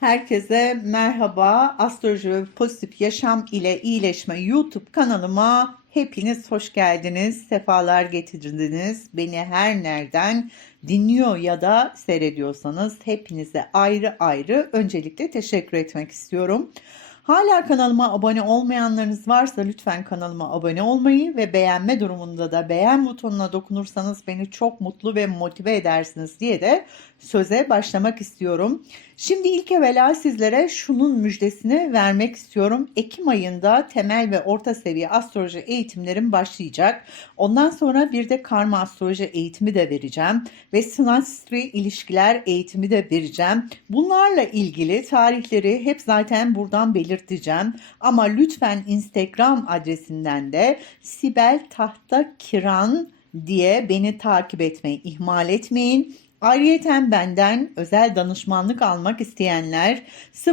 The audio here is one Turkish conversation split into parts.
Herkese merhaba. Astroloji ve Pozitif Yaşam ile İyileşme YouTube kanalıma hepiniz hoş geldiniz. Sefalar getirdiniz. Beni her nereden dinliyor ya da seyrediyorsanız hepinize ayrı ayrı öncelikle teşekkür etmek istiyorum. Hala kanalıma abone olmayanlarınız varsa lütfen kanalıma abone olmayı ve beğenme durumunda da beğen butonuna dokunursanız beni çok mutlu ve motive edersiniz diye de söze başlamak istiyorum. Şimdi ilk evvela sizlere şunun müjdesini vermek istiyorum. Ekim ayında temel ve orta seviye astroloji eğitimlerim başlayacak. Ondan sonra bir de karma astroloji eğitimi de vereceğim ve sinastri ilişkiler eğitimi de vereceğim. Bunlarla ilgili tarihleri hep zaten buradan belirteceğim. Ama lütfen Instagram adresinden de Sibel Tahta Kiran diye beni takip etmeyi ihmal etmeyin. Ayrıyeten benden özel danışmanlık almak isteyenler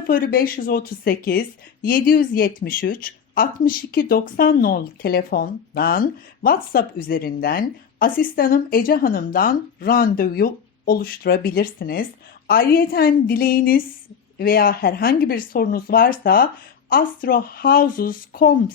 0538 773 62 90 nol telefondan WhatsApp üzerinden asistanım Ece Hanım'dan randevu oluşturabilirsiniz. Ayrıyeten dileğiniz veya herhangi bir sorunuz varsa astrohouses.com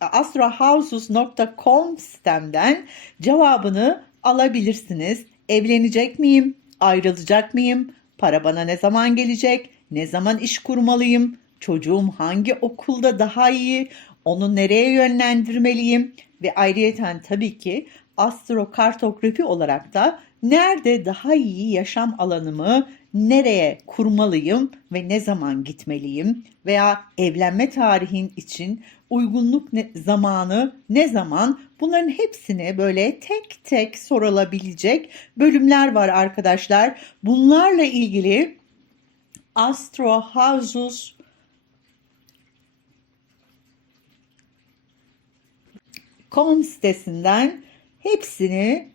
astrohouses.com sitemden cevabını alabilirsiniz. Evlenecek miyim? Ayrılacak mıyım? Para bana ne zaman gelecek? Ne zaman iş kurmalıyım? Çocuğum hangi okulda daha iyi? Onu nereye yönlendirmeliyim? Ve ayrıyeten tabii ki astrokartografi olarak da nerede daha iyi yaşam alanımı nereye kurmalıyım ve ne zaman gitmeliyim veya evlenme tarihin için uygunluk ne, zamanı ne zaman bunların hepsini böyle tek tek sorulabilecek bölümler var arkadaşlar. Bunlarla ilgili Astro Houses com sitesinden hepsini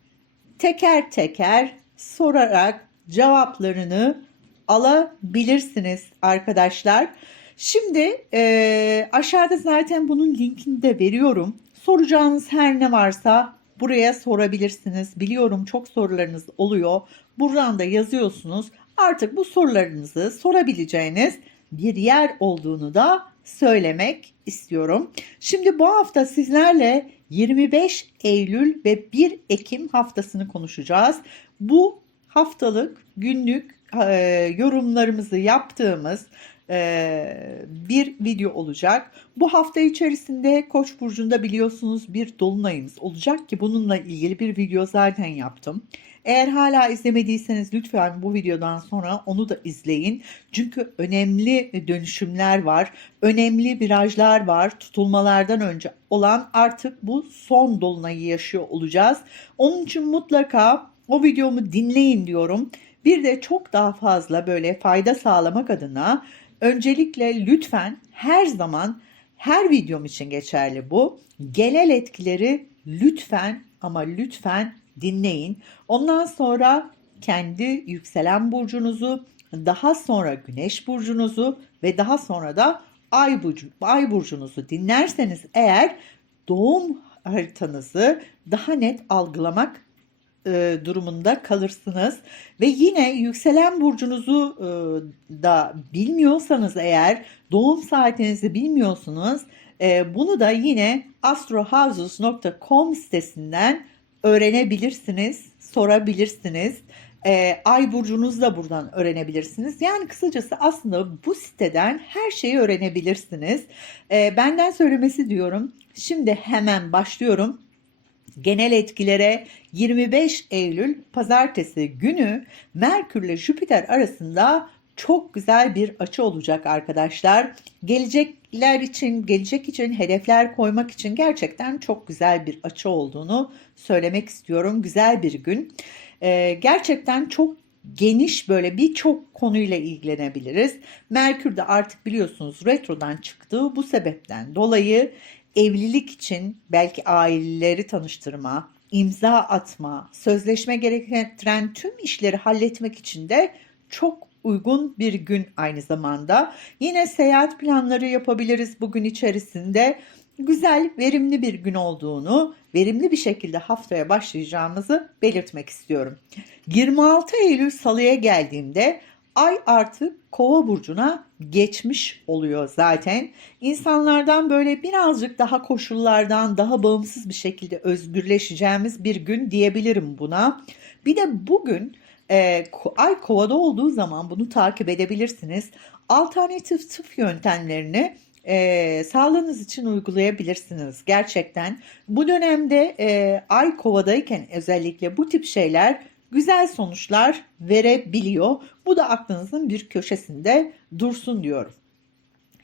teker teker sorarak cevaplarını alabilirsiniz arkadaşlar. Şimdi e, aşağıda zaten bunun linkini de veriyorum. Soracağınız her ne varsa buraya sorabilirsiniz. Biliyorum çok sorularınız oluyor. Buradan da yazıyorsunuz. Artık bu sorularınızı sorabileceğiniz bir yer olduğunu da söylemek istiyorum. Şimdi bu hafta sizlerle 25 Eylül ve 1 Ekim haftasını konuşacağız. Bu haftalık günlük e, yorumlarımızı yaptığımız bir video olacak. Bu hafta içerisinde Koç burcunda biliyorsunuz bir dolunayımız olacak ki bununla ilgili bir video zaten yaptım. Eğer hala izlemediyseniz lütfen bu videodan sonra onu da izleyin. Çünkü önemli dönüşümler var, önemli virajlar var. Tutulmalardan önce olan artık bu son dolunayı yaşıyor olacağız. Onun için mutlaka o videomu dinleyin diyorum. Bir de çok daha fazla böyle fayda sağlamak adına öncelikle lütfen her zaman her videom için geçerli bu. Genel etkileri lütfen ama lütfen dinleyin. Ondan sonra kendi yükselen burcunuzu, daha sonra güneş burcunuzu ve daha sonra da ay, burcu, ay burcunuzu dinlerseniz eğer doğum haritanızı daha net algılamak e, durumunda kalırsınız ve yine yükselen burcunuzu e, da bilmiyorsanız eğer doğum saatinizi bilmiyorsunuz e, bunu da yine astrohouses.com sitesinden öğrenebilirsiniz, sorabilirsiniz. E, ay burcunuzu da buradan öğrenebilirsiniz. Yani kısacası aslında bu siteden her şeyi öğrenebilirsiniz. E, benden söylemesi diyorum. Şimdi hemen başlıyorum genel etkilere 25 Eylül pazartesi günü Merkür ile Jüpiter arasında çok güzel bir açı olacak arkadaşlar. Gelecekler için, gelecek için hedefler koymak için gerçekten çok güzel bir açı olduğunu söylemek istiyorum. Güzel bir gün. Ee, gerçekten çok geniş böyle birçok konuyla ilgilenebiliriz. Merkür de artık biliyorsunuz retrodan çıktığı bu sebepten dolayı evlilik için belki aileleri tanıştırma, imza atma, sözleşme gerektiren tüm işleri halletmek için de çok uygun bir gün aynı zamanda. Yine seyahat planları yapabiliriz bugün içerisinde. Güzel, verimli bir gün olduğunu, verimli bir şekilde haftaya başlayacağımızı belirtmek istiyorum. 26 Eylül Salı'ya geldiğimde Ay artık kova burcuna geçmiş oluyor zaten. İnsanlardan böyle birazcık daha koşullardan daha bağımsız bir şekilde özgürleşeceğimiz bir gün diyebilirim buna. Bir de bugün e, ay kovada olduğu zaman bunu takip edebilirsiniz. Alternatif tıp yöntemlerini e, sağlığınız için uygulayabilirsiniz gerçekten. Bu dönemde e, ay kovadayken özellikle bu tip şeyler güzel sonuçlar verebiliyor. Bu da aklınızın bir köşesinde dursun diyorum.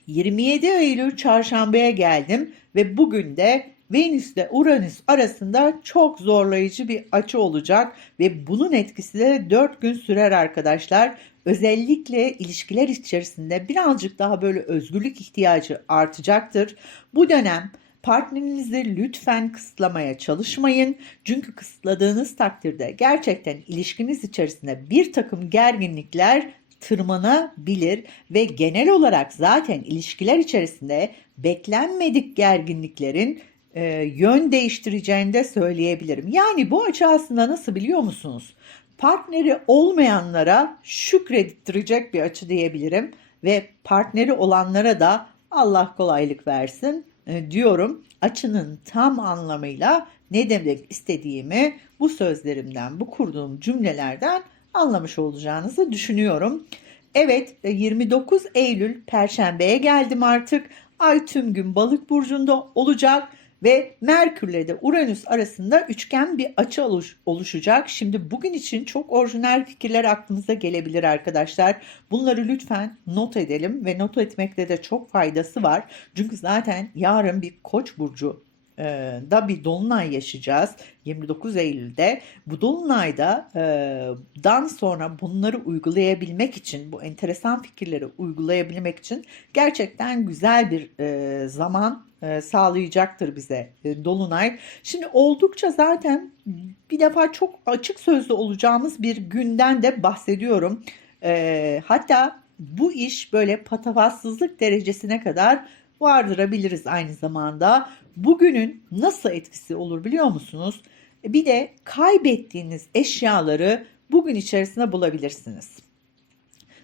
27 Eylül çarşambaya geldim ve bugün de Venüs ile Uranüs arasında çok zorlayıcı bir açı olacak ve bunun etkisi de 4 gün sürer arkadaşlar. Özellikle ilişkiler içerisinde birazcık daha böyle özgürlük ihtiyacı artacaktır. Bu dönem partnerinizi lütfen kısıtlamaya çalışmayın. Çünkü kısıtladığınız takdirde gerçekten ilişkiniz içerisinde bir takım gerginlikler tırmanabilir ve genel olarak zaten ilişkiler içerisinde beklenmedik gerginliklerin e, yön değiştireceğini de söyleyebilirim. Yani bu açı aslında nasıl biliyor musunuz? Partneri olmayanlara şükrettirecek bir açı diyebilirim ve partneri olanlara da Allah kolaylık versin diyorum. Açının tam anlamıyla ne demek istediğimi bu sözlerimden, bu kurduğum cümlelerden anlamış olacağınızı düşünüyorum. Evet 29 Eylül Perşembe'ye geldim artık. Ay tüm gün balık burcunda olacak ve Merkürle de Uranüs arasında üçgen bir açı oluş- oluşacak. Şimdi bugün için çok orijinal fikirler aklınıza gelebilir arkadaşlar. Bunları lütfen not edelim ve not etmekte de çok faydası var. Çünkü zaten yarın bir Koç burcu e, da bir dolunay yaşayacağız 29 Eylül'de. Bu dolunayda e, dan sonra bunları uygulayabilmek için bu enteresan fikirleri uygulayabilmek için gerçekten güzel bir e, zaman e, sağlayacaktır bize dolunay. Şimdi oldukça zaten bir defa çok açık sözlü olacağımız bir günden de bahsediyorum. Hatta bu iş böyle patavatsızlık derecesine kadar vardırabiliriz aynı zamanda. Bugünün nasıl etkisi olur biliyor musunuz? Bir de kaybettiğiniz eşyaları bugün içerisinde bulabilirsiniz.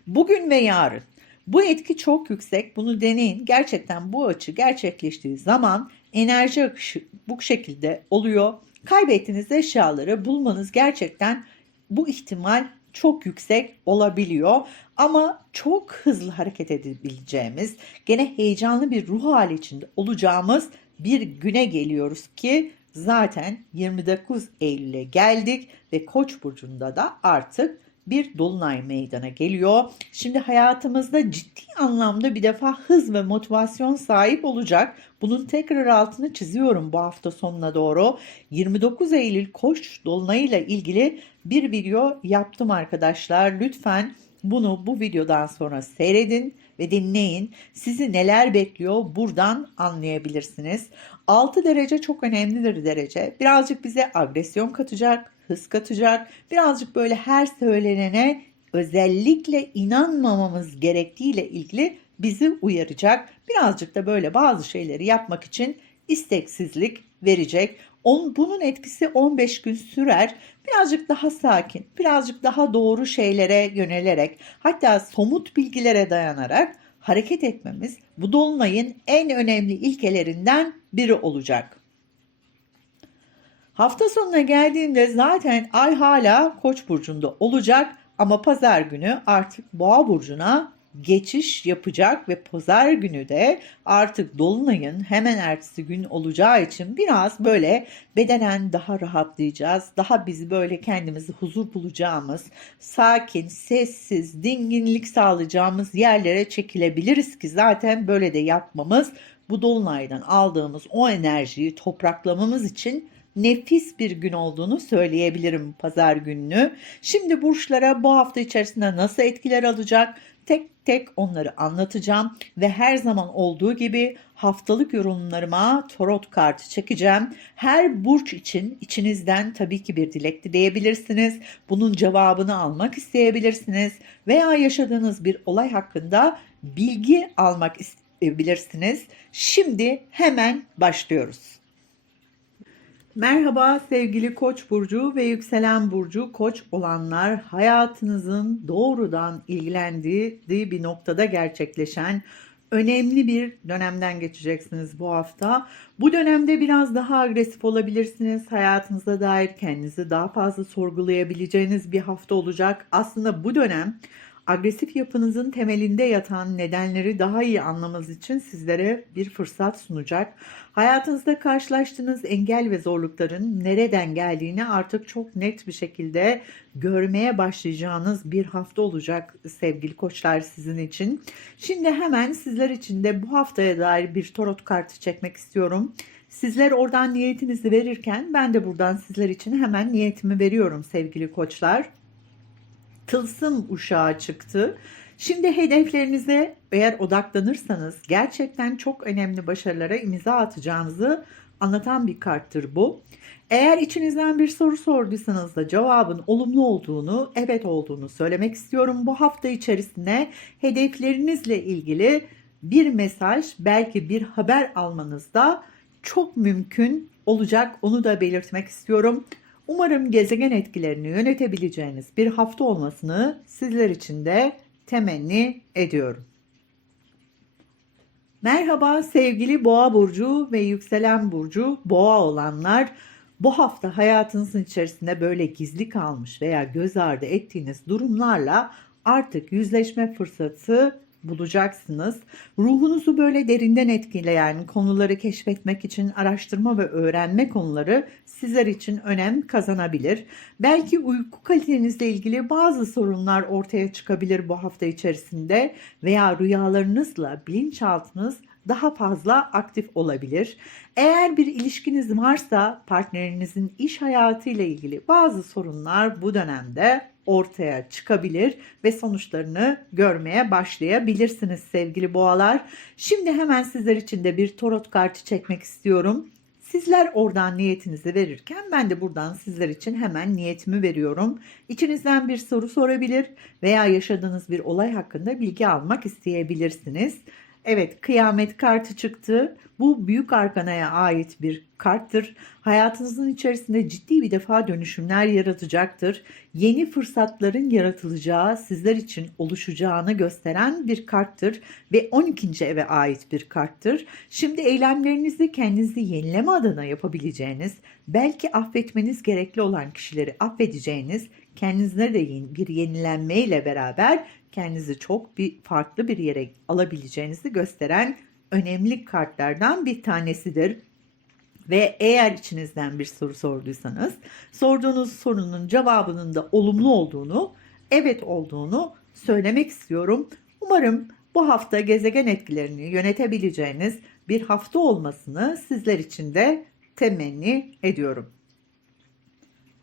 Bugün ve yarın. Bu etki çok yüksek. Bunu deneyin. Gerçekten bu açı gerçekleştiği zaman enerji akışı bu şekilde oluyor. Kaybettiğiniz eşyaları bulmanız gerçekten bu ihtimal çok yüksek olabiliyor. Ama çok hızlı hareket edebileceğimiz, gene heyecanlı bir ruh hali içinde olacağımız bir güne geliyoruz ki zaten 29 Eylül'e geldik ve Koç burcunda da artık bir dolunay meydana geliyor. Şimdi hayatımızda ciddi anlamda bir defa hız ve motivasyon sahip olacak. Bunun tekrar altını çiziyorum bu hafta sonuna doğru. 29 Eylül Koç dolunayıyla ilgili bir video yaptım arkadaşlar. Lütfen bunu bu videodan sonra seyredin ve dinleyin. Sizi neler bekliyor buradan anlayabilirsiniz. 6 derece çok önemlidir derece. Birazcık bize agresyon katacak, hız katacak. Birazcık böyle her söylenene özellikle inanmamamız gerektiğiyle ilgili bizi uyaracak. Birazcık da böyle bazı şeyleri yapmak için isteksizlik verecek. On, bunun etkisi 15 gün sürer. Birazcık daha sakin, birazcık daha doğru şeylere yönelerek, hatta somut bilgilere dayanarak hareket etmemiz bu dolunayın en önemli ilkelerinden biri olacak. Hafta sonuna geldiğimde zaten ay hala Koç burcunda olacak ama pazar günü artık Boğa burcuna geçiş yapacak ve pazar günü de artık dolunayın hemen ertesi gün olacağı için biraz böyle bedenen daha rahatlayacağız. Daha biz böyle kendimizi huzur bulacağımız, sakin, sessiz, dinginlik sağlayacağımız yerlere çekilebiliriz ki zaten böyle de yapmamız bu dolunaydan aldığımız o enerjiyi topraklamamız için nefis bir gün olduğunu söyleyebilirim pazar gününü. Şimdi burçlara bu hafta içerisinde nasıl etkiler alacak? Tek tek onları anlatacağım ve her zaman olduğu gibi haftalık yorumlarıma tarot kartı çekeceğim. Her burç için içinizden tabii ki bir dilek dileyebilirsiniz. Bunun cevabını almak isteyebilirsiniz veya yaşadığınız bir olay hakkında bilgi almak isteyebilirsiniz. Şimdi hemen başlıyoruz. Merhaba sevgili Koç burcu ve yükselen burcu Koç olanlar hayatınızın doğrudan ilgilendiği bir noktada gerçekleşen önemli bir dönemden geçeceksiniz bu hafta. Bu dönemde biraz daha agresif olabilirsiniz. Hayatınıza dair kendinizi daha fazla sorgulayabileceğiniz bir hafta olacak. Aslında bu dönem agresif yapınızın temelinde yatan nedenleri daha iyi anlamanız için sizlere bir fırsat sunacak. Hayatınızda karşılaştığınız engel ve zorlukların nereden geldiğini artık çok net bir şekilde görmeye başlayacağınız bir hafta olacak sevgili koçlar sizin için. Şimdi hemen sizler için de bu haftaya dair bir tarot kartı çekmek istiyorum. Sizler oradan niyetinizi verirken ben de buradan sizler için hemen niyetimi veriyorum sevgili koçlar tılsım uşağı çıktı. Şimdi hedeflerinize eğer odaklanırsanız gerçekten çok önemli başarılara imza atacağınızı anlatan bir karttır bu. Eğer içinizden bir soru sorduysanız da cevabın olumlu olduğunu, evet olduğunu söylemek istiyorum. Bu hafta içerisinde hedeflerinizle ilgili bir mesaj, belki bir haber almanız da çok mümkün olacak. Onu da belirtmek istiyorum. Umarım gezegen etkilerini yönetebileceğiniz bir hafta olmasını sizler için de temenni ediyorum. Merhaba sevgili Boğa burcu ve yükselen burcu Boğa olanlar. Bu hafta hayatınızın içerisinde böyle gizli kalmış veya göz ardı ettiğiniz durumlarla artık yüzleşme fırsatı bulacaksınız. Ruhunuzu böyle derinden etkileyen konuları keşfetmek için araştırma ve öğrenme konuları sizler için önem kazanabilir. Belki uyku kalitenizle ilgili bazı sorunlar ortaya çıkabilir bu hafta içerisinde veya rüyalarınızla bilinçaltınız daha fazla aktif olabilir. Eğer bir ilişkiniz varsa partnerinizin iş hayatı ile ilgili bazı sorunlar bu dönemde ortaya çıkabilir ve sonuçlarını görmeye başlayabilirsiniz sevgili boğalar. Şimdi hemen sizler için de bir tarot kartı çekmek istiyorum. Sizler oradan niyetinizi verirken ben de buradan sizler için hemen niyetimi veriyorum. İçinizden bir soru sorabilir veya yaşadığınız bir olay hakkında bilgi almak isteyebilirsiniz. Evet, kıyamet kartı çıktı. Bu büyük arkanaya ait bir karttır. Hayatınızın içerisinde ciddi bir defa dönüşümler yaratacaktır. Yeni fırsatların yaratılacağı, sizler için oluşacağını gösteren bir karttır ve 12. eve ait bir karttır. Şimdi eylemlerinizi kendinizi yenileme adına yapabileceğiniz, belki affetmeniz gerekli olan kişileri affedeceğiniz, kendinize de bir yenilenme ile beraber kendinizi çok bir farklı bir yere alabileceğinizi gösteren önemli kartlardan bir tanesidir. Ve eğer içinizden bir soru sorduysanız sorduğunuz sorunun cevabının da olumlu olduğunu, evet olduğunu söylemek istiyorum. Umarım bu hafta gezegen etkilerini yönetebileceğiniz bir hafta olmasını sizler için de temenni ediyorum.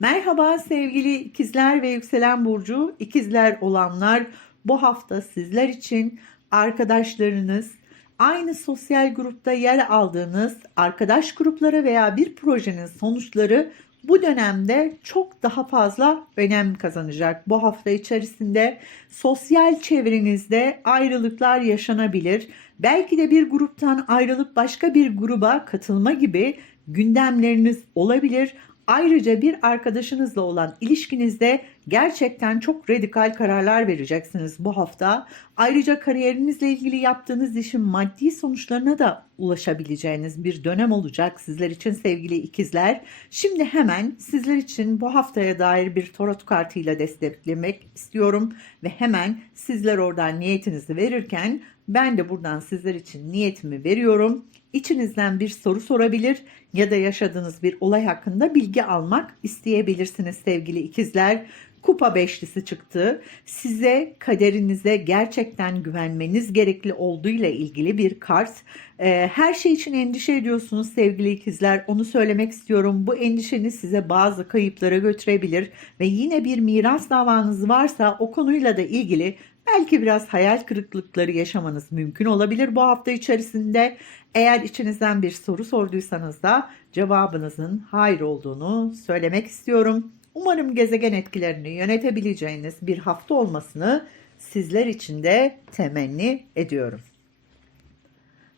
Merhaba sevgili ikizler ve yükselen burcu, ikizler olanlar bu hafta sizler için arkadaşlarınız, aynı sosyal grupta yer aldığınız arkadaş grupları veya bir projenin sonuçları bu dönemde çok daha fazla önem kazanacak. Bu hafta içerisinde sosyal çevrenizde ayrılıklar yaşanabilir. Belki de bir gruptan ayrılıp başka bir gruba katılma gibi gündemleriniz olabilir. Ayrıca bir arkadaşınızla olan ilişkinizde gerçekten çok radikal kararlar vereceksiniz bu hafta. Ayrıca kariyerinizle ilgili yaptığınız işin maddi sonuçlarına da ulaşabileceğiniz bir dönem olacak sizler için sevgili ikizler. Şimdi hemen sizler için bu haftaya dair bir tarot kartıyla desteklemek istiyorum ve hemen sizler oradan niyetinizi verirken ben de buradan sizler için niyetimi veriyorum. İçinizden bir soru sorabilir ya da yaşadığınız bir olay hakkında bilgi almak isteyebilirsiniz sevgili ikizler. Kupa beşlisi çıktı. Size kaderinize gerçekten güvenmeniz gerekli olduğu ile ilgili bir kart. Ee, her şey için endişe ediyorsunuz sevgili ikizler. Onu söylemek istiyorum. Bu endişeniz size bazı kayıplara götürebilir ve yine bir miras davanız varsa o konuyla da ilgili belki biraz hayal kırıklıkları yaşamanız mümkün olabilir bu hafta içerisinde. Eğer içinizden bir soru sorduysanız da cevabınızın hayır olduğunu söylemek istiyorum. Umarım gezegen etkilerini yönetebileceğiniz bir hafta olmasını sizler için de temenni ediyorum.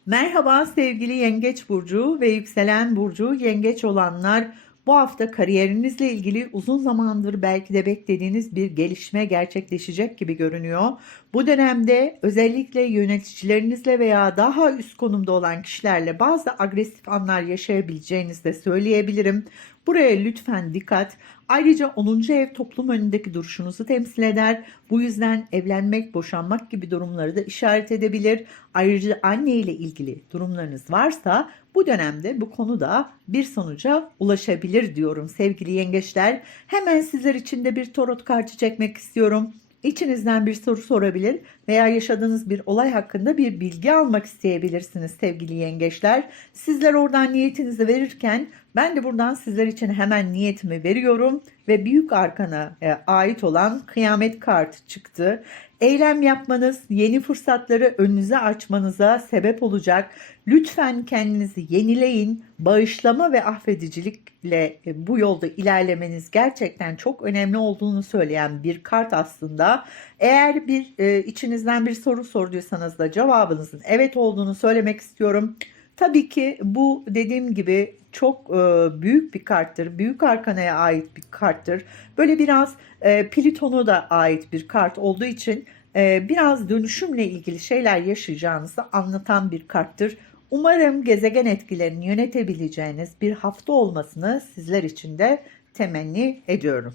Merhaba sevgili Yengeç Burcu ve yükselen Burcu Yengeç olanlar. Bu hafta kariyerinizle ilgili uzun zamandır belki de beklediğiniz bir gelişme gerçekleşecek gibi görünüyor. Bu dönemde özellikle yöneticilerinizle veya daha üst konumda olan kişilerle bazı agresif anlar yaşayabileceğinizi de söyleyebilirim. Buraya lütfen dikkat. Ayrıca 10. ev toplum önündeki duruşunuzu temsil eder. Bu yüzden evlenmek, boşanmak gibi durumları da işaret edebilir. Ayrıca anne ile ilgili durumlarınız varsa bu dönemde bu konuda bir sonuca ulaşabilir diyorum sevgili yengeçler. Hemen sizler için de bir tarot kartı çekmek istiyorum. İçinizden bir soru sorabilir veya yaşadığınız bir olay hakkında bir bilgi almak isteyebilirsiniz sevgili yengeçler. Sizler oradan niyetinizi verirken ben de buradan sizler için hemen niyetimi veriyorum ve büyük arkana e, ait olan kıyamet kartı çıktı. Eylem yapmanız yeni fırsatları önünüze açmanıza sebep olacak. Lütfen kendinizi yenileyin. Bağışlama ve affedicilikle e, bu yolda ilerlemeniz gerçekten çok önemli olduğunu söyleyen bir kart aslında. Eğer bir e, içinizden bir soru sorduysanız da cevabınızın evet olduğunu söylemek istiyorum. Tabii ki bu dediğim gibi çok e, büyük bir karttır. Büyük arkanaya ait bir karttır. Böyle biraz e, Plüton'a da ait bir kart olduğu için e, biraz dönüşümle ilgili şeyler yaşayacağınızı anlatan bir karttır. Umarım gezegen etkilerini yönetebileceğiniz bir hafta olmasını sizler için de temenni ediyorum.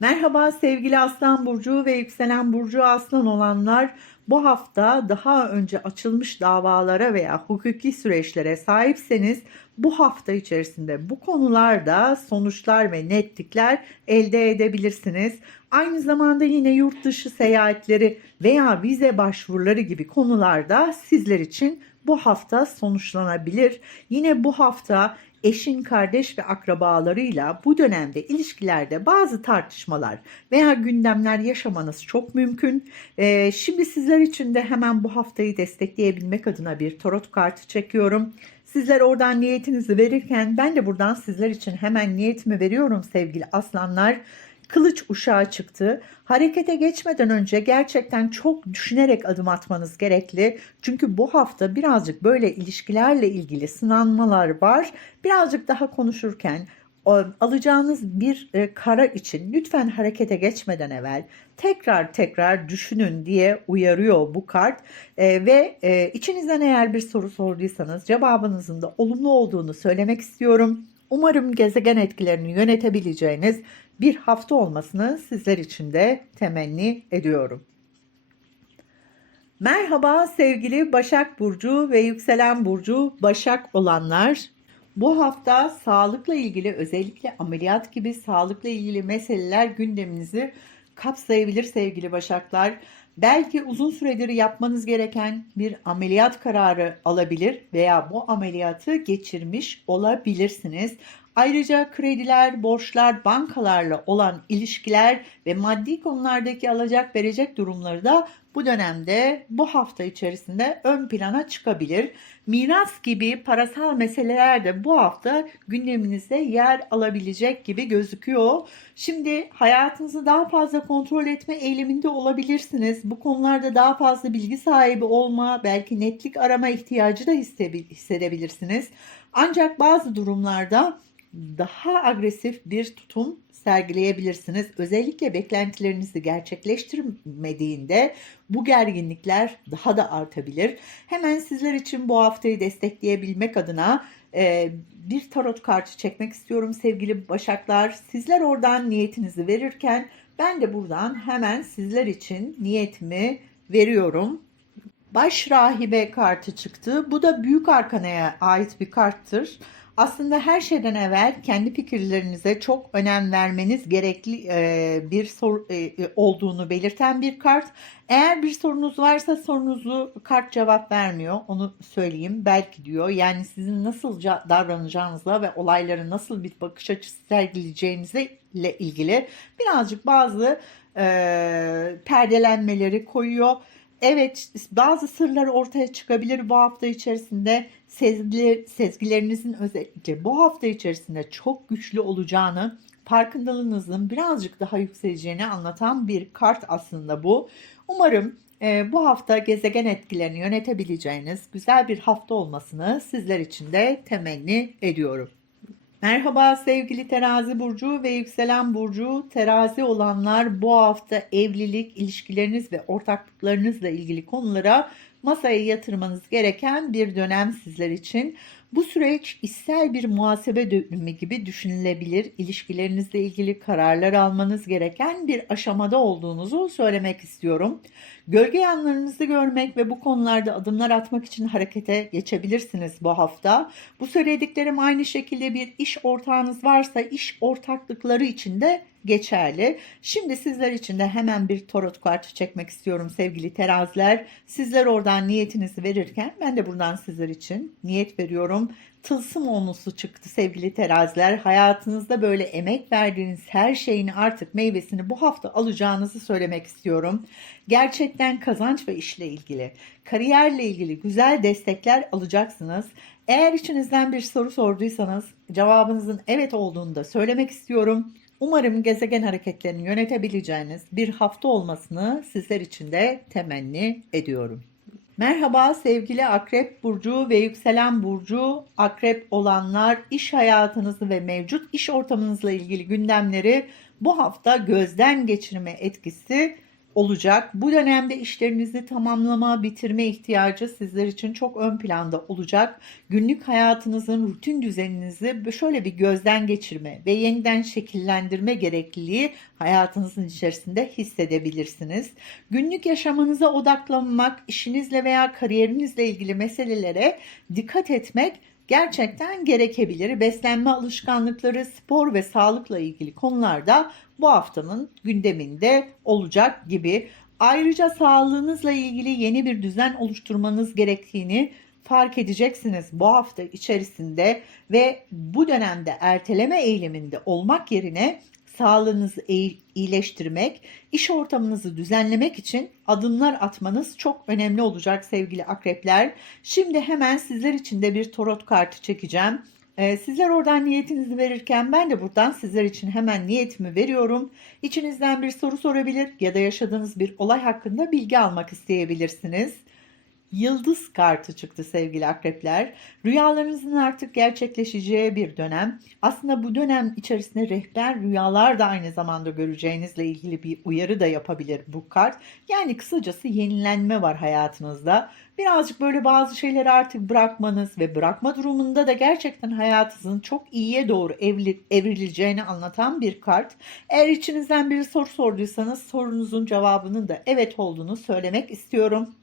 Merhaba sevgili Aslan Burcu ve Yükselen Burcu Aslan olanlar. Bu hafta daha önce açılmış davalara veya hukuki süreçlere sahipseniz bu hafta içerisinde bu konularda sonuçlar ve netlikler elde edebilirsiniz. Aynı zamanda yine yurt dışı seyahatleri veya vize başvuruları gibi konularda sizler için bu hafta sonuçlanabilir. Yine bu hafta eşin, kardeş ve akrabalarıyla bu dönemde ilişkilerde bazı tartışmalar veya gündemler yaşamanız çok mümkün. Ee, şimdi sizler için de hemen bu haftayı destekleyebilmek adına bir tarot kartı çekiyorum. Sizler oradan niyetinizi verirken ben de buradan sizler için hemen niyetimi veriyorum sevgili aslanlar. Kılıç uşağı çıktı. Harekete geçmeden önce gerçekten çok düşünerek adım atmanız gerekli. Çünkü bu hafta birazcık böyle ilişkilerle ilgili sınanmalar var. Birazcık daha konuşurken alacağınız bir e, karar için lütfen harekete geçmeden evvel tekrar tekrar düşünün diye uyarıyor bu kart e, ve e, içinizden eğer bir soru sorduysanız cevabınızın da olumlu olduğunu söylemek istiyorum. Umarım gezegen etkilerini yönetebileceğiniz bir hafta olmasını sizler için de temenni ediyorum. Merhaba sevgili Başak Burcu ve Yükselen Burcu Başak olanlar. Bu hafta sağlıkla ilgili özellikle ameliyat gibi sağlıkla ilgili meseleler gündeminizi kapsayabilir sevgili Başaklar. Belki uzun süredir yapmanız gereken bir ameliyat kararı alabilir veya bu ameliyatı geçirmiş olabilirsiniz. Ayrıca krediler, borçlar, bankalarla olan ilişkiler ve maddi konulardaki alacak verecek durumları da bu dönemde bu hafta içerisinde ön plana çıkabilir. Miras gibi parasal meseleler de bu hafta gündeminizde yer alabilecek gibi gözüküyor. Şimdi hayatınızı daha fazla kontrol etme eğiliminde olabilirsiniz. Bu konularda daha fazla bilgi sahibi olma, belki netlik arama ihtiyacı da hissedebilirsiniz. Ancak bazı durumlarda daha agresif bir tutum sergileyebilirsiniz. Özellikle beklentilerinizi gerçekleştirmediğinde bu gerginlikler daha da artabilir. Hemen sizler için bu haftayı destekleyebilmek adına e, bir tarot kartı çekmek istiyorum sevgili Başaklar. Sizler oradan niyetinizi verirken ben de buradan hemen sizler için niyetimi veriyorum. Baş rahibe kartı çıktı. Bu da büyük arkanaya ait bir karttır. Aslında her şeyden evvel kendi fikirlerinize çok önem vermeniz gerekli e, bir soru e, olduğunu belirten bir kart. Eğer bir sorunuz varsa sorunuzu kart cevap vermiyor. Onu söyleyeyim. Belki diyor. Yani sizin nasıl davranacağınızla ve olayları nasıl bir bakış açısı sergileyeceğinizle ilgili birazcık bazı e, perdelenmeleri koyuyor. Evet bazı sırlar ortaya çıkabilir bu hafta içerisinde. Sezgiler, sezgilerinizin özellikle bu hafta içerisinde çok güçlü olacağını, farkındalığınızın birazcık daha yükseleceğini anlatan bir kart aslında bu. Umarım e, bu hafta gezegen etkilerini yönetebileceğiniz güzel bir hafta olmasını sizler için de temenni ediyorum. Merhaba sevgili terazi burcu ve yükselen burcu terazi olanlar bu hafta evlilik, ilişkileriniz ve ortaklıklarınızla ilgili konulara masaya yatırmanız gereken bir dönem sizler için. Bu süreç içsel bir muhasebe dönümü gibi düşünülebilir. İlişkilerinizle ilgili kararlar almanız gereken bir aşamada olduğunuzu söylemek istiyorum. Gölge yanlarınızı görmek ve bu konularda adımlar atmak için harekete geçebilirsiniz bu hafta. Bu söylediklerim aynı şekilde bir iş ortağınız varsa iş ortaklıkları için de geçerli. Şimdi sizler için de hemen bir tarot kartı çekmek istiyorum sevgili teraziler. Sizler oradan niyetinizi verirken ben de buradan sizler için niyet veriyorum. Tılsım onlusu çıktı sevgili teraziler. Hayatınızda böyle emek verdiğiniz her şeyin artık meyvesini bu hafta alacağınızı söylemek istiyorum. Gerçekten kazanç ve işle ilgili, kariyerle ilgili güzel destekler alacaksınız. Eğer içinizden bir soru sorduysanız cevabınızın evet olduğunu da söylemek istiyorum. Umarım gezegen hareketlerini yönetebileceğiniz bir hafta olmasını sizler için de temenni ediyorum. Merhaba sevgili Akrep Burcu ve Yükselen Burcu. Akrep olanlar iş hayatınızı ve mevcut iş ortamınızla ilgili gündemleri bu hafta gözden geçirme etkisi olacak. Bu dönemde işlerinizi tamamlama, bitirme ihtiyacı sizler için çok ön planda olacak. Günlük hayatınızın rutin düzeninizi şöyle bir gözden geçirme ve yeniden şekillendirme gerekliliği hayatınızın içerisinde hissedebilirsiniz. Günlük yaşamınıza odaklanmak, işinizle veya kariyerinizle ilgili meselelere dikkat etmek gerçekten gerekebilir. Beslenme alışkanlıkları, spor ve sağlıkla ilgili konularda bu haftanın gündeminde olacak gibi. Ayrıca sağlığınızla ilgili yeni bir düzen oluşturmanız gerektiğini fark edeceksiniz bu hafta içerisinde ve bu dönemde erteleme eğiliminde olmak yerine sağlığınızı iyileştirmek, iş ortamınızı düzenlemek için adımlar atmanız çok önemli olacak sevgili akrepler. Şimdi hemen sizler için de bir tarot kartı çekeceğim. Ee, sizler oradan niyetinizi verirken ben de buradan sizler için hemen niyetimi veriyorum. İçinizden bir soru sorabilir ya da yaşadığınız bir olay hakkında bilgi almak isteyebilirsiniz. Yıldız kartı çıktı sevgili akrepler. Rüyalarınızın artık gerçekleşeceği bir dönem. Aslında bu dönem içerisinde rehber rüyalar da aynı zamanda göreceğinizle ilgili bir uyarı da yapabilir bu kart. Yani kısacası yenilenme var hayatınızda. Birazcık böyle bazı şeyleri artık bırakmanız ve bırakma durumunda da gerçekten hayatınızın çok iyiye doğru evrileceğini anlatan bir kart. Eğer içinizden bir soru sorduysanız sorunuzun cevabının da evet olduğunu söylemek istiyorum.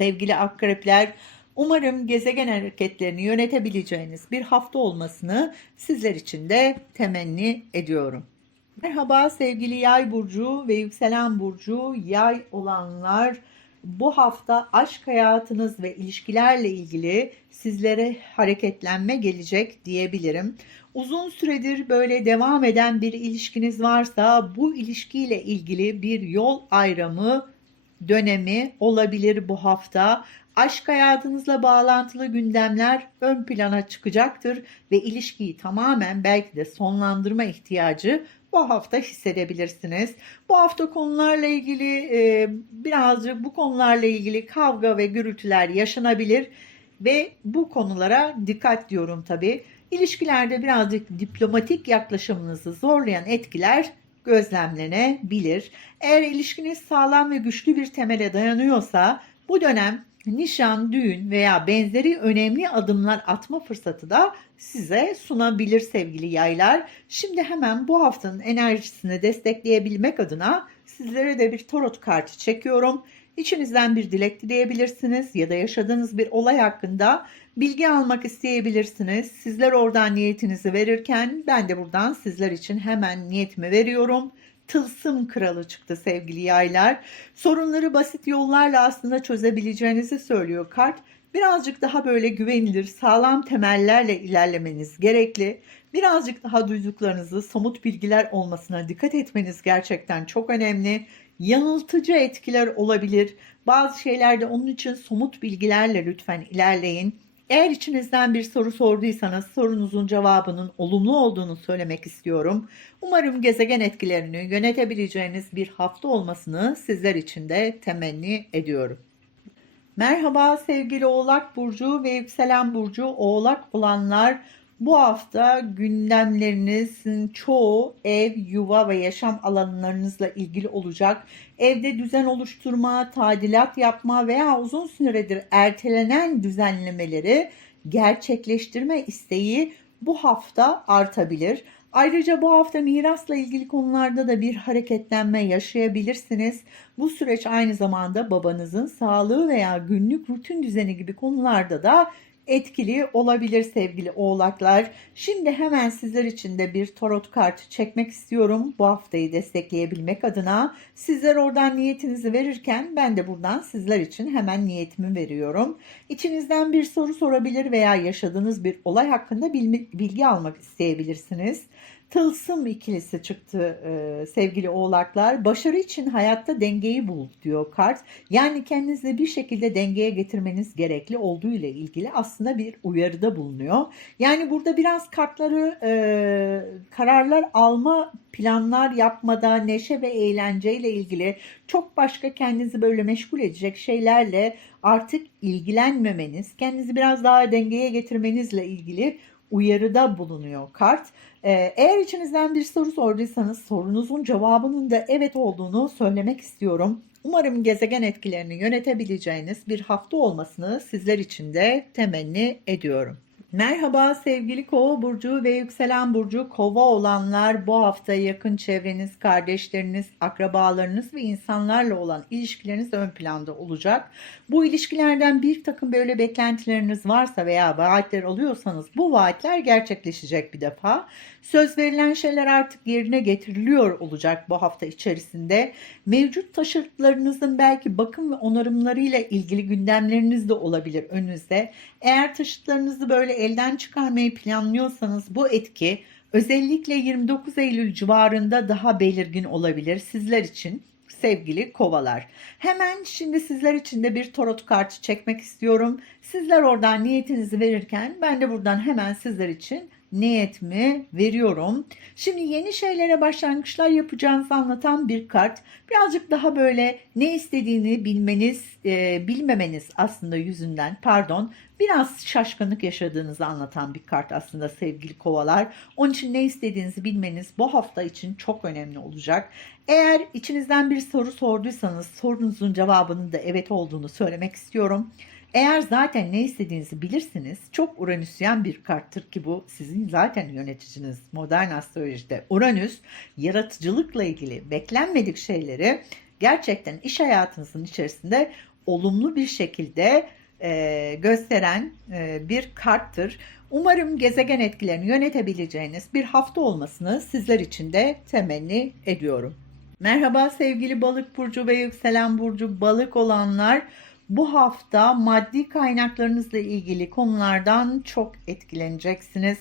Sevgili akrepler, umarım gezegen hareketlerini yönetebileceğiniz bir hafta olmasını sizler için de temenni ediyorum. Merhaba sevgili yay burcu ve yükselen burcu yay olanlar. Bu hafta aşk hayatınız ve ilişkilerle ilgili sizlere hareketlenme gelecek diyebilirim. Uzun süredir böyle devam eden bir ilişkiniz varsa bu ilişkiyle ilgili bir yol ayrımı dönemi olabilir bu hafta. Aşk hayatınızla bağlantılı gündemler ön plana çıkacaktır ve ilişkiyi tamamen belki de sonlandırma ihtiyacı bu hafta hissedebilirsiniz. Bu hafta konularla ilgili e, birazcık bu konularla ilgili kavga ve gürültüler yaşanabilir ve bu konulara dikkat diyorum tabii. İlişkilerde birazcık diplomatik yaklaşımınızı zorlayan etkiler gözlemlenebilir. Eğer ilişkiniz sağlam ve güçlü bir temele dayanıyorsa bu dönem nişan, düğün veya benzeri önemli adımlar atma fırsatı da size sunabilir sevgili yaylar. Şimdi hemen bu haftanın enerjisini destekleyebilmek adına sizlere de bir tarot kartı çekiyorum. İçinizden bir dilek dileyebilirsiniz ya da yaşadığınız bir olay hakkında bilgi almak isteyebilirsiniz. Sizler oradan niyetinizi verirken ben de buradan sizler için hemen niyetimi veriyorum. Tılsım kralı çıktı sevgili yaylar. Sorunları basit yollarla aslında çözebileceğinizi söylüyor kart. Birazcık daha böyle güvenilir, sağlam temellerle ilerlemeniz gerekli. Birazcık daha duyduklarınızı somut bilgiler olmasına dikkat etmeniz gerçekten çok önemli yanıltıcı etkiler olabilir. Bazı şeylerde onun için somut bilgilerle lütfen ilerleyin. Eğer içinizden bir soru sorduysanız sorunuzun cevabının olumlu olduğunu söylemek istiyorum. Umarım gezegen etkilerini yönetebileceğiniz bir hafta olmasını sizler için de temenni ediyorum. Merhaba sevgili Oğlak Burcu ve Yükselen Burcu Oğlak olanlar. Bu hafta gündemlerinizin çoğu ev, yuva ve yaşam alanlarınızla ilgili olacak. Evde düzen oluşturma, tadilat yapma veya uzun süredir ertelenen düzenlemeleri gerçekleştirme isteği bu hafta artabilir. Ayrıca bu hafta mirasla ilgili konularda da bir hareketlenme yaşayabilirsiniz. Bu süreç aynı zamanda babanızın sağlığı veya günlük rutin düzeni gibi konularda da etkili olabilir sevgili oğlaklar. Şimdi hemen sizler için de bir tarot kartı çekmek istiyorum. Bu haftayı destekleyebilmek adına sizler oradan niyetinizi verirken ben de buradan sizler için hemen niyetimi veriyorum. İçinizden bir soru sorabilir veya yaşadığınız bir olay hakkında bilgi almak isteyebilirsiniz. Tılsım ikilisi çıktı e, sevgili oğlaklar. Başarı için hayatta dengeyi bul diyor kart. Yani kendinizi bir şekilde dengeye getirmeniz gerekli olduğu ile ilgili aslında bir uyarıda bulunuyor. Yani burada biraz kartları e, kararlar alma planlar yapmada neşe ve eğlenceyle ilgili çok başka kendinizi böyle meşgul edecek şeylerle artık ilgilenmemeniz, kendinizi biraz daha dengeye getirmenizle ilgili uyarıda bulunuyor kart. Ee, eğer içinizden bir soru sorduysanız sorunuzun cevabının da evet olduğunu söylemek istiyorum. Umarım gezegen etkilerini yönetebileceğiniz bir hafta olmasını sizler için de temenni ediyorum. Merhaba sevgili Kova burcu ve yükselen burcu Kova olanlar bu hafta yakın çevreniz, kardeşleriniz, akrabalarınız ve insanlarla olan ilişkileriniz ön planda olacak. Bu ilişkilerden bir takım böyle beklentileriniz varsa veya vaatler alıyorsanız bu vaatler gerçekleşecek bir defa. Söz verilen şeyler artık yerine getiriliyor olacak bu hafta içerisinde. Mevcut taşıtlarınızın belki bakım ve onarımlarıyla ilgili gündemleriniz de olabilir önünüzde. Eğer taşıtlarınızı böyle elden çıkarmayı planlıyorsanız bu etki özellikle 29 Eylül civarında daha belirgin olabilir sizler için sevgili kovalar. Hemen şimdi sizler için de bir tarot kartı çekmek istiyorum. Sizler oradan niyetinizi verirken ben de buradan hemen sizler için niyetimi veriyorum. Şimdi yeni şeylere başlangıçlar yapacağınızı anlatan bir kart. Birazcık daha böyle ne istediğini bilmeniz, e, bilmemeniz aslında yüzünden pardon biraz şaşkınlık yaşadığınızı anlatan bir kart aslında sevgili kovalar. Onun için ne istediğinizi bilmeniz bu hafta için çok önemli olacak. Eğer içinizden bir soru sorduysanız sorunuzun cevabının da evet olduğunu söylemek istiyorum. Eğer zaten ne istediğinizi bilirsiniz çok Uranüsyen bir karttır ki bu sizin zaten yöneticiniz modern astrolojide. Uranüs yaratıcılıkla ilgili beklenmedik şeyleri gerçekten iş hayatınızın içerisinde olumlu bir şekilde e, gösteren e, bir karttır. Umarım gezegen etkilerini yönetebileceğiniz bir hafta olmasını sizler için de temenni ediyorum. Merhaba sevgili balık burcu ve yükselen burcu balık olanlar. Bu hafta maddi kaynaklarınızla ilgili konulardan çok etkileneceksiniz.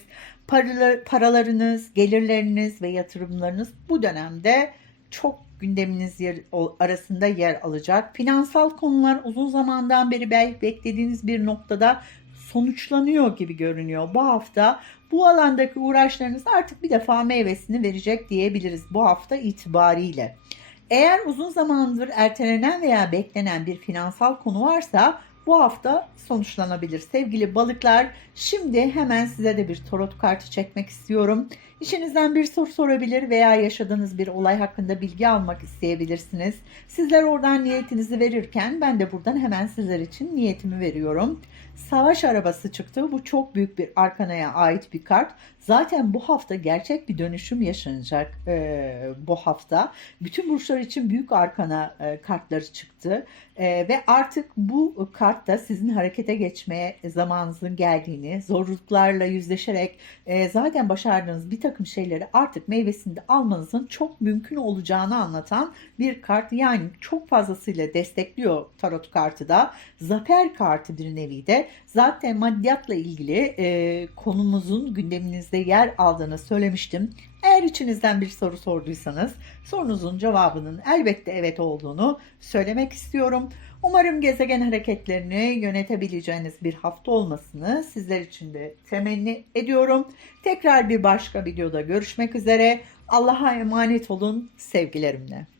Paralar, paralarınız, gelirleriniz ve yatırımlarınız bu dönemde çok gündeminiz yer, arasında yer alacak. Finansal konular uzun zamandan beri belki beklediğiniz bir noktada sonuçlanıyor gibi görünüyor. Bu hafta bu alandaki uğraşlarınız artık bir defa meyvesini verecek diyebiliriz bu hafta itibariyle. Eğer uzun zamandır ertelenen veya beklenen bir finansal konu varsa bu hafta sonuçlanabilir. Sevgili balıklar şimdi hemen size de bir tarot kartı çekmek istiyorum. İçinizden bir soru sorabilir veya yaşadığınız bir olay hakkında bilgi almak isteyebilirsiniz. Sizler oradan niyetinizi verirken ben de buradan hemen sizler için niyetimi veriyorum. Savaş arabası çıktı. Bu çok büyük bir arkanaya ait bir kart. Zaten bu hafta gerçek bir dönüşüm yaşanacak e, bu hafta. Bütün burçlar için büyük arkana e, kartları çıktı. E, ve artık bu kart da sizin harekete geçmeye zamanınızın geldiğini, zorluklarla yüzleşerek e, zaten başardığınız bir takım şeyleri artık meyvesinde almanızın çok mümkün olacağını anlatan bir kart. Yani çok fazlasıyla destekliyor tarot kartı da. Zafer kartı bir nevi de. Zaten maddiyatla ilgili e, konumuzun gündeminizde yer aldığını söylemiştim. Eğer içinizden bir soru sorduysanız sorunuzun cevabının elbette evet olduğunu söylemek istiyorum. Umarım gezegen hareketlerini yönetebileceğiniz bir hafta olmasını sizler için de temenni ediyorum. Tekrar bir başka videoda görüşmek üzere. Allah'a emanet olun sevgilerimle.